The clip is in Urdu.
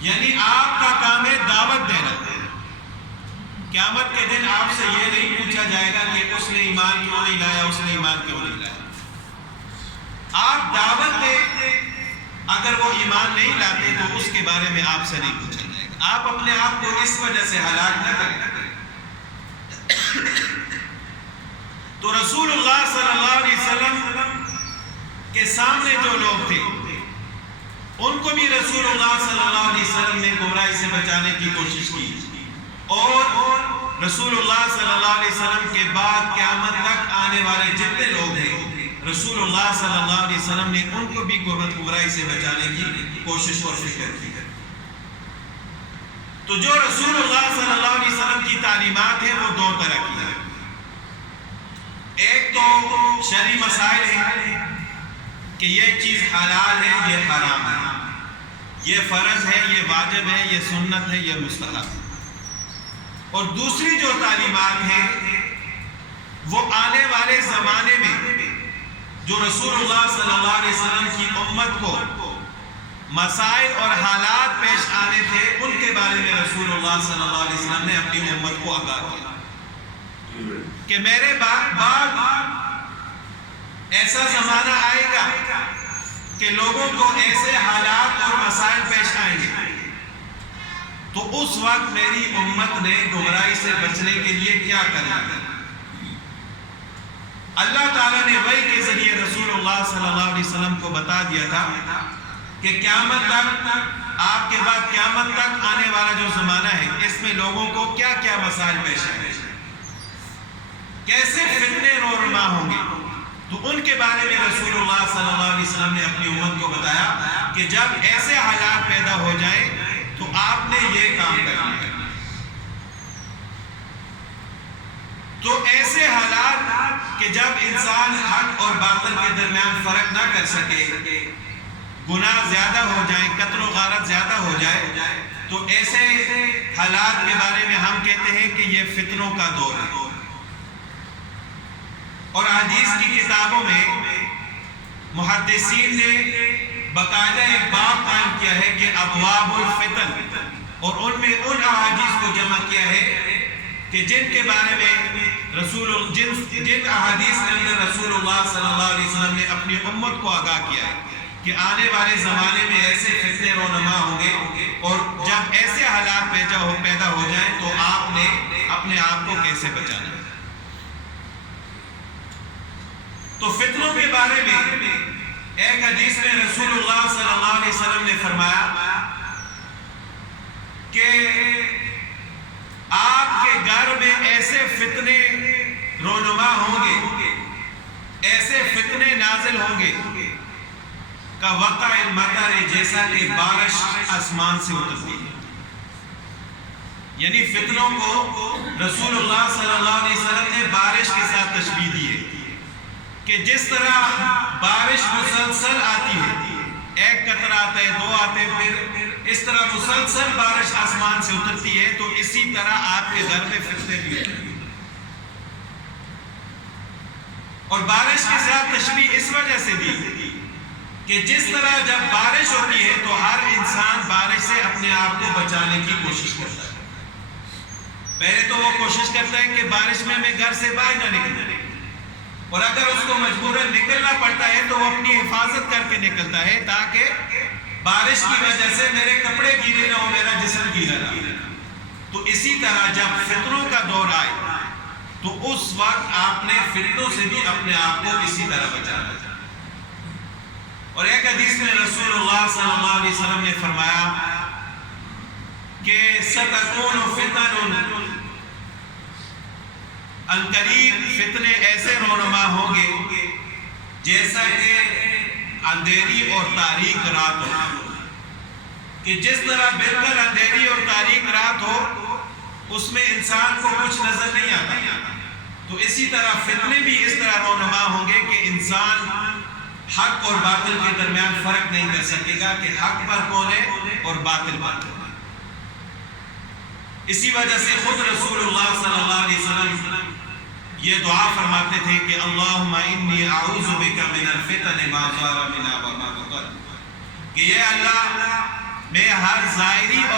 یعنی آپ کا کام ہے دعوت دینا. قیامت کے دن آپ سے یہ نہیں پوچھا جائے گا کہ اس نے ایمان کیوں نہیں لایا، اس نے ایمان کیوں نہیں لایا. آپ دعوت دیں، اگر وہ ایمان نہیں لاتے تو اس کے بارے میں آپ سے نہیں پوچھا جائے گا. آپ اپنے آپ کو اس وجہ سے ہلاک نہ کریں. تو رسول اللہ صلی اللہ علیہ وسلم کے سامنے جو لوگ تھے ان کو بھی رسول اللہ صلی اللہ علیہ وسلم نے گمراہی سے بچانے کی کوشش کی، اور رسول اللہ صلی اللہ علیہ وسلم کے بعد قیامت تک آنے والے جتنے لوگ ہیں رسول اللہ صلی اللہ علیہ وسلم نے ان کو بھی گمراہی سے بچانے کی کوشش اور فکر کی. تو جو رسول اللہ صلی اللہ علیہ وسلم کی تعلیمات ہیں وہ دو طرح کی ہیں. ایک تو شرعی مسائل ہیں کہ یہ چیز حلال ہے، یہ حرام ہے، یہ فرض ہے، یہ واجب ہے، یہ سنت ہے، یہ مستحب ہے. اور دوسری جو تعلیمات ہیں وہ آنے والے زمانے میں جو رسول اللہ صلی اللہ علیہ وسلم کی امت کو مسائل اور حالات پیش آنے تھے ان کے بارے میں رسول اللہ صلی اللہ علیہ وسلم نے اپنی امت کو آگاہ کیا کہ میرے بعد ایسا زمانہ آئے گا کہ لوگوں کو ایسے حالات اور مسائل پیش آئیں گے، تو اس وقت میری امت نے گمراہی سے بچنے کے لیے کیا کرنا ہے. اللہ تعالیٰ نے وحی کے ذریعے رسول اللہ صلی اللہ علیہ وسلم کو بتا دیا تھا کہ قیامت تک، آپ کے بعد قیامت تک آنے والا جو زمانہ ہے اس میں لوگوں کو کیا کیا مسائل پیش آئیں گے، کیسے فتنے رونما ہوں گے. تو ان کے بارے میں رسول اللہ صلی اللہ علیہ وسلم نے اپنی امت کو بتایا کہ جب ایسے حالات پیدا ہو جائیں تو آپ نے یہ کام کرنا ہے. تو ایسے حالات کہ جب انسان حق اور باطل کے درمیان فرق نہ کر سکے، گناہ زیادہ ہو جائیں، قتل و غارت زیادہ ہو جائے، تو ایسے حالات کے بارے میں ہم کہتے ہیں کہ یہ فتنوں کا دور ہے. اور حدیث کی کتابوں میں محدثین نے باقاعدہ ایک باب قائم کیا ہے کہ ابواب الفتن، اور ان میں ان احادیث کو جمع کیا ہے کہ جن کے بارے میں جن احادیث کے اندر رسول اللہ صلی اللہ علیہ وسلم نے اپنی امت کو آگاہ کیا ہے کہ آنے والے زمانے میں ایسے فتنے رونما ہوں گے، اور جب ایسے حالات پیدا ہو جائیں تو آپ نے اپنے آپ کو کیسے بچانا ہے. تو فتنوں کے بارے میں ایک حدیث میں رسول اللہ صلی اللہ علیہ وسلم نے فرمایا کہ آپ کے گھر میں ایسے فتنے رونما ہوں گے، ایسے فتنے نازل ہوں گے کا وقع المطر، جیسا کہ بارش آسمان سے اترتی ہے. یعنی فتنوں کو رسول اللہ صلی اللہ علیہ وسلم نے بارش کے ساتھ تشبیہ دی ہے کہ جس طرح بارش مسلسل آتی ہے، ایک قطرہ آتا ہے، دو آتے ہیں، پھر اس طرح مسلسل بارش آسمان سے اترتی ہے، تو اسی طرح آپ کے گھر میں فتنے بھی ہوتے ہیں. اور بارش کے ساتھ تشبیہ اس وجہ سے دی کہ جس طرح جب بارش ہوتی ہے تو ہر انسان بارش سے اپنے آپ کو بچانے کی کوشش کرتا ہے. پہلے تو وہ کوشش کرتا ہے کہ بارش میں گھر سے باہر نہ نکلے، اور اگر اس کو مجبوراً نکلنا پڑتا ہے تو وہ اپنی حفاظت کر کے نکلتا ہے تاکہ بارش کی وجہ سے میرے کپڑے گیلے نہ ہو، میرا جسم گیلا نہ ہو. تو اسی طرح جب فتنوں کا دور آئے تو اس وقت آپ نے فتنوں سے بھی اپنے آپ کو اسی طرح بچانا. اور ایک حدیث میں رسول اللہ صلی اللہ علیہ وسلم نے فرمایا کہ ستکون فتن، عنقریب فتنے ایسے رونما ہوں گے جیسا کہ اندھیری اور تاریک رات ہو. کہ جس طرح بالکل اندھیری اور تاریک رات ہو اس میں انسان کو کچھ نظر نہیں آتا، تو اسی طرح فتنے بھی اس طرح رونما ہوں گے کہ انسان حق اور باطل کے درمیان فرق نہیں کر سکے گا کہ حق پر کون ہے اور باطل پر کون ہے. اسی وجہ سے خود رسول اللہ صلی اللہ علیہ وسلم یہ دعا فرماتے تھے کہ اللہم انی اعوذ بک من الفتن ما ظہر منها وما بطن، کہ یہ اللہ میں ہر ظاہری اور